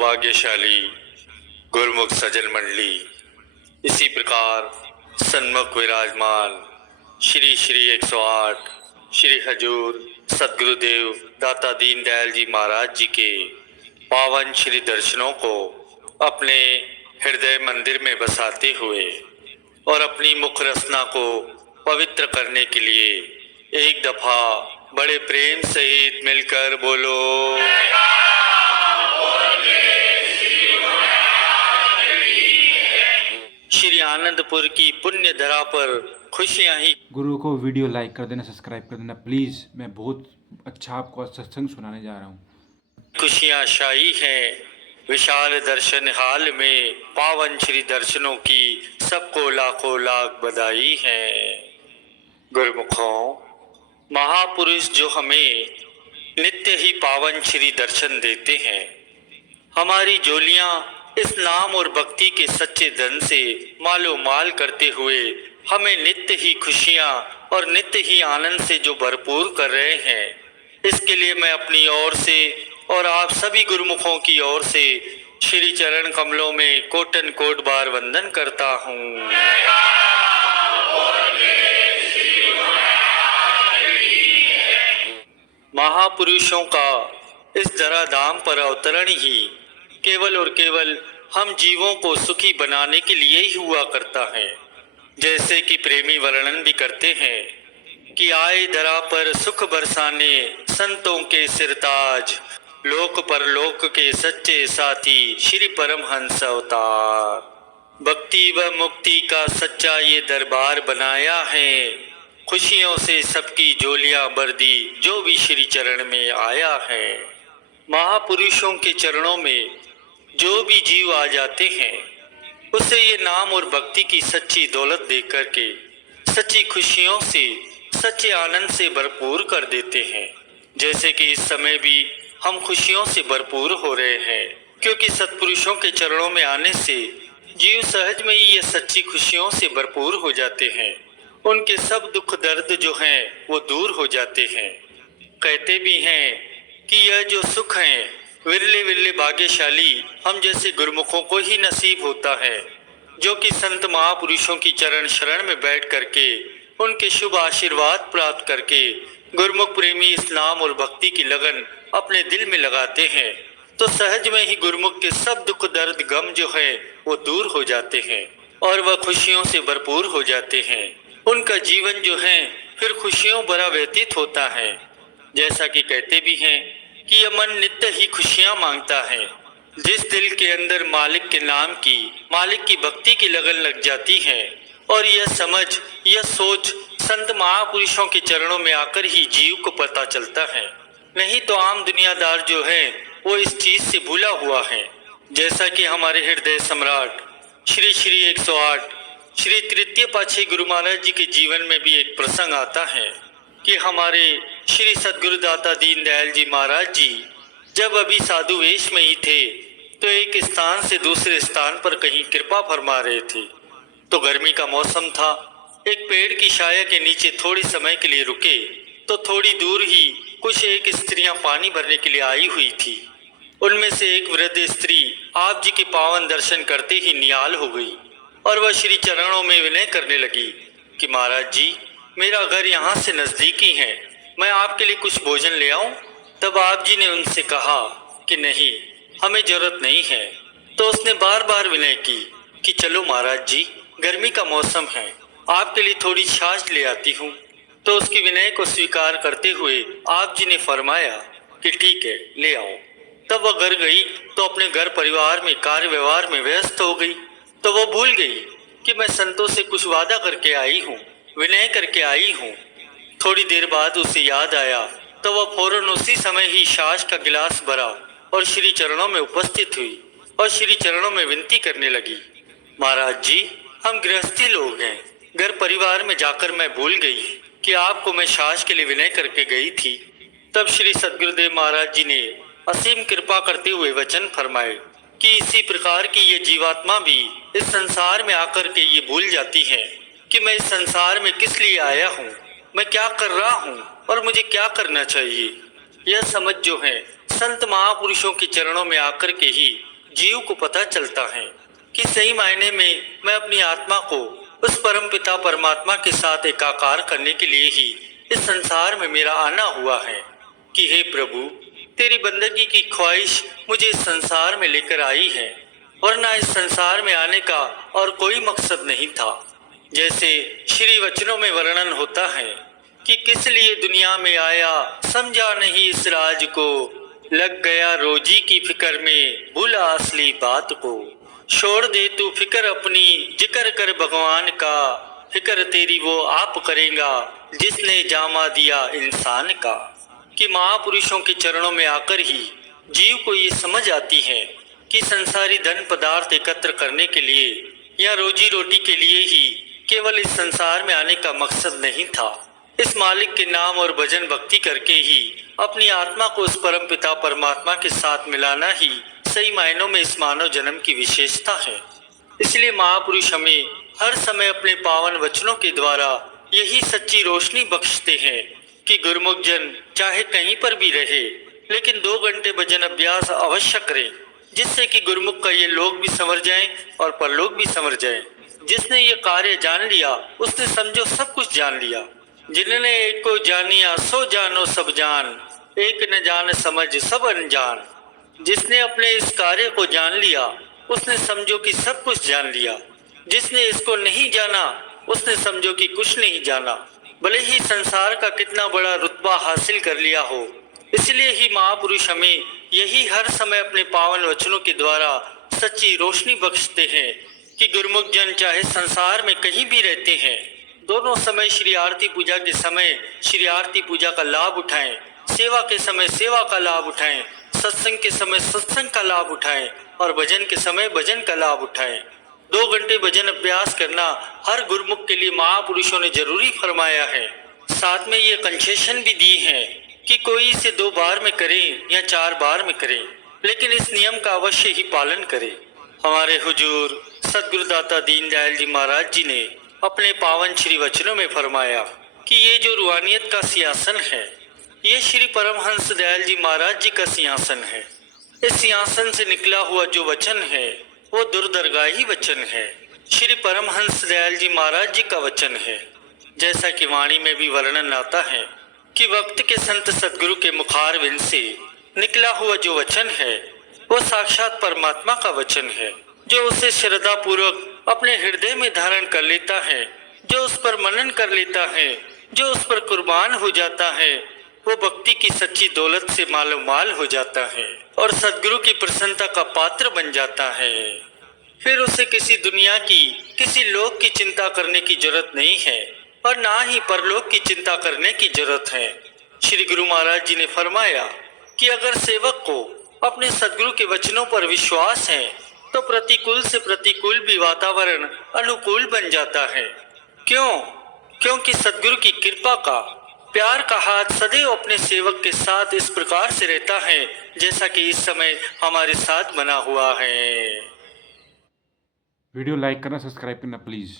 सौभाग्यशाली गुरुमुख सजन मंडली। इसी प्रकार सन्मुख विराजमान श्री श्री 108 श्री हजूर सदगुरुदेव दाता दीन दयाल जी महाराज जी के पावन श्री दर्शनों को अपने हृदय मंदिर में बसाते हुए और अपनी मुख रसना को पवित्र करने के लिए एक दफा बड़े प्रेम सहित मिलकर बोलो। श्री आनंदपुर की पुण्य धरा पर खुशियां ही। गुरु को वीडियो लाइक कर देना, सब्सक्राइब कर देना प्लीज़। मैं बहुत अच्छा आपको सत्संग सुनाने जा रहा हूँ। खुशियां शाही हैं विशाल दर्शन हाल में, पावन श्री दर्शनों की सबको लाखों लाख बधाई है। गुरुमुखों, महापुरुष जो हमें नित्य ही पावन श्री दर्शन देते हैं, हमारी झोलियां इस नाम और भक्ति के सच्चे धन से मालो माल करते हुए हमें नित्य ही खुशियां और नित्य ही आनंद से जो भरपूर कर रहे हैं, इसके लिए मैं अपनी ओर से और आप सभी गुरुमुखों की ओर से श्री चरण कमलों में कोटन कोट बार वंदन करता हूँ। महापुरुषों का इस धराधाम पर अवतरण ही केवल और केवल हम जीवों को सुखी बनाने के लिए ही हुआ करता है। जैसे कि प्रेमी वर्णन भी करते हैं कि आए धरा पर सुख बरसाने संतों के सिरताज, लोक परलोक के सच्चे साथी श्री परमहंस अवतार। भक्ति व मुक्ति का सच्चा ये दरबार बनाया है, खुशियों से सबकी झोलियां भर दी जो भी श्री चरण में आया है। महापुरुषों के चरणों में जो भी जीव आ जाते हैं, उसे ये नाम और भक्ति की सच्ची दौलत दे करके सच्ची खुशियों से सच्चे आनंद से भरपूर कर देते हैं। जैसे कि इस समय भी हम खुशियों से भरपूर हो रहे हैं, क्योंकि सत्पुरुषों के चरणों में आने से जीव सहज में ही ये सच्ची खुशियों से भरपूर हो जाते हैं। उनके सब दुख दर्द जो हैं वो दूर हो जाते हैं। कहते भी हैं कि यह जो सुख है विरले विरले भाग्यशाली हम जैसे गुरुमुखों को ही नसीब होता है, जो कि संत महापुरुषों की चरण शरण में बैठ करके उनके शुभ आशीर्वाद प्राप्त करके गुरुमुख प्रेमी इस नाम और भक्ति की लगन अपने दिल में लगाते हैं, तो सहज में ही गुरुमुख के सब दुख दर्द गम जो है वो दूर हो जाते हैं और वह खुशियों से भरपूर हो जाते हैं। उनका जीवन जो है फिर खुशियों भरा व्यतीत होता है। जैसा कि कहते भी हैं कि यह मन नित्य ही खुशियां मांगता है। जिस दिल के अंदर मालिक के नाम की, मालिक की भक्ति की लगन लग जाती है और यह समझ, यह सोच संत महापुरुषों के चरणों में आकर ही जीव को पता चलता है। नहीं तो आम दुनियादार जो है वो इस चीज से भूला हुआ है। जैसा कि हमारे हृदय सम्राट श्री श्री 108 श्री तृतीय पातशाही गुरु महाराज जी के जीवन में भी एक प्रसंग आता है कि हमारे श्री सदगुरु दाता दीन दयाल जी महाराज जी जब अभी साधु वेश में ही थे, तो एक स्थान से दूसरे स्थान पर कहीं कृपा फरमा रहे थे। तो गर्मी का मौसम था। एक पेड़ की छाया के नीचे थोड़ी समय के लिए रुके, तो थोड़ी दूर ही कुछ एक स्त्रियां पानी भरने के लिए आई हुई थी। उनमें से एक वृद्ध स्त्री आप जी के पावन दर्शन करते ही निहाल हो गई और वह श्री चरणों में विनय करने लगी कि महाराज जी, मेरा घर यहाँ से नजदीक ही है, मैं आपके लिए कुछ भोजन ले आऊं? तब आप जी ने उनसे कहा कि नहीं, हमें जरूरत नहीं है। तो उसने बार बार विनय की कि चलो महाराज जी, गर्मी का मौसम है, आपके लिए थोड़ी छाछ ले आती हूँ। तो उसकी विनय को स्वीकार करते हुए आप जी ने फरमाया कि ठीक है, ले आओ। तब वह घर गई तो अपने घर परिवार में कार्य व्यवहार में व्यस्त हो गई। तो वो भूल गई कि मैं संतों से कुछ वादा करके आई हूँ, विनय करके आई हूँ। थोड़ी देर बाद उसे याद आया तो वह फौरन उसी समय ही छाछ का गिलास भरा और श्री चरणों में उपस्थित हुई और श्री चरणों में विनती करने लगी, महाराज जी, हम गृहस्थी लोग हैं, घर परिवार में जाकर मैं भूल गई कि आपको मैं छाछ के लिए विनय करके गई थी। तब श्री सदगुरुदेव महाराज जी ने असीम कृपा करते हुए वचन फरमाए कि इसी प्रकार की ये जीवात्मा भी इस संसार में आकर के ये भूल जाती है कि मैं इस संसार में किस लिए आया हूँ, मैं क्या कर रहा हूँ और मुझे क्या करना चाहिए। यह समझ जो है संत महापुरुषों के चरणों में आकर के ही जीव को पता चलता है कि सही मायने में मैं अपनी आत्मा को उस परम पिता परमात्मा के साथ एकाकार करने के लिए ही इस संसार में मेरा आना हुआ है कि हे प्रभु, तेरी बंदगी की ख्वाहिश मुझे इस संसार में लेकर आई है, वरना इस संसार में आने का और कोई मकसद नहीं था। जैसे श्री वचनों में वर्णन होता है कि किस लिए दुनिया में आया, समझा नहीं इस राज को, लग गया रोजी की फिक्र में, भूला असली बात को। छोड़ दे तू फिक्र अपनी, जिक्र कर भगवान का, फिक्र तेरी वो आप करेगा जिसने जामा दिया इंसान का। कि महापुरुषों के चरणों में आकर ही जीव को ये समझ आती है कि संसारी धन पदार्थ एकत्र करने के लिए या रोजी रोटी के लिए ही केवल इस संसार में आने का मकसद नहीं था। इस मालिक के नाम और भजन भक्ति करके ही अपनी आत्मा को उस परम पिता परमात्मा के साथ मिलाना ही सही मायनों में इस मानव जन्म की विशेषता है। इसलिए महापुरुष हमें हर समय अपने पावन वचनों के द्वारा यही सच्ची रोशनी बख्शते हैं कि गुरुमुख जन चाहे कहीं पर भी रहे, लेकिन 2 घंटे भजन अभ्यास अवश्य करें, जिससे कि गुरुमुख का ये लोग भी संवर जाएं और परलोक भी संवर जाएं। जिसने ये कार्य जान लिया उसने समझो सब कुछ जान लिया। जिन्होंने एक को जानिया सो जानो सब जान, एक न जान समझ सब अनजान। जिसने अपने इस कार्य को जान लिया उसने समझो कि सब कुछ जान लिया। जिसने इसको नहीं जाना उसने समझो कि कुछ नहीं जाना, भले ही संसार का कितना बड़ा रुतबा हासिल कर लिया हो। इसलिए ही महापुरुष हमें यही हर समय अपने पावन वचनों के द्वारा सच्ची रोशनी बख्शते हैं कि गुरुमुख जन चाहे संसार में कहीं भी रहते हैं, दोनों समय श्री आरती पूजा के समय श्री आरती पूजा का लाभ उठाएं, सेवा के समय सेवा का लाभ उठाएं, सत्संग के समय सत्संग का लाभ उठाएं और भजन के समय भजन का लाभ उठाएं। 2 घंटे भजन अभ्यास करना हर गुरुमुख के लिए महापुरुषों ने जरूरी फरमाया है। साथ में ये कंसेशन भी दी है कि कोई इसे 2 बार में करे या 4 बार में करे, लेकिन इस नियम का अवश्य ही पालन करे। हमारे हुजूर सदगुरुदाता दीनदयाल जी महाराज जी ने अपने पावन श्री वचनों में फरमाया कि ये जो रूहानियत का सिंहासन है, ये श्री परमहंस दयाल जी महाराज जी का सिंहासन है। इस सिंहासन से निकला हुआ जो वचन है वो दुर्दरगाही वचन है, श्री परमहंस दयाल जी महाराज जी का वचन है। जैसा कि वाणी में भी वर्णन आता है कि वक्त के संत सदगुरु के मुखारविंद से निकला हुआ जो वचन है वो साक्षात परमात्मा का वचन है। जो उसे श्रद्धा पूर्वक अपने हृदय में धारण कर लेता है, जो उस पर मनन कर लेता है, जो उस पर कुर्बान हो जाता है, वो भक्ति की सच्ची दौलत से मालो माल हो जाता है और सदगुरु की प्रसन्नता का पात्र बन जाता है। फिर उसे किसी दुनिया की, किसी लोक की चिंता करने की जरूरत नहीं है और ना ही परलोक की चिंता करने की जरूरत है। श्री गुरु महाराज जी ने फरमाया कि अगर सेवक को अपने सदगुरु के वचनों पर विश्वास है तो प्रतिकूल से प्रतिकूल भी वातावरण अनुकूल बन जाता है। क्यों? क्योंकि सदगुरु की कृपा का, प्यार का हाथ सदैव अपने सेवक के साथ इस प्रकार से रहता है जैसा कि इस समय हमारे साथ बना हुआ है। वीडियो लाइक करना, सब्सक्राइब करना प्लीज़।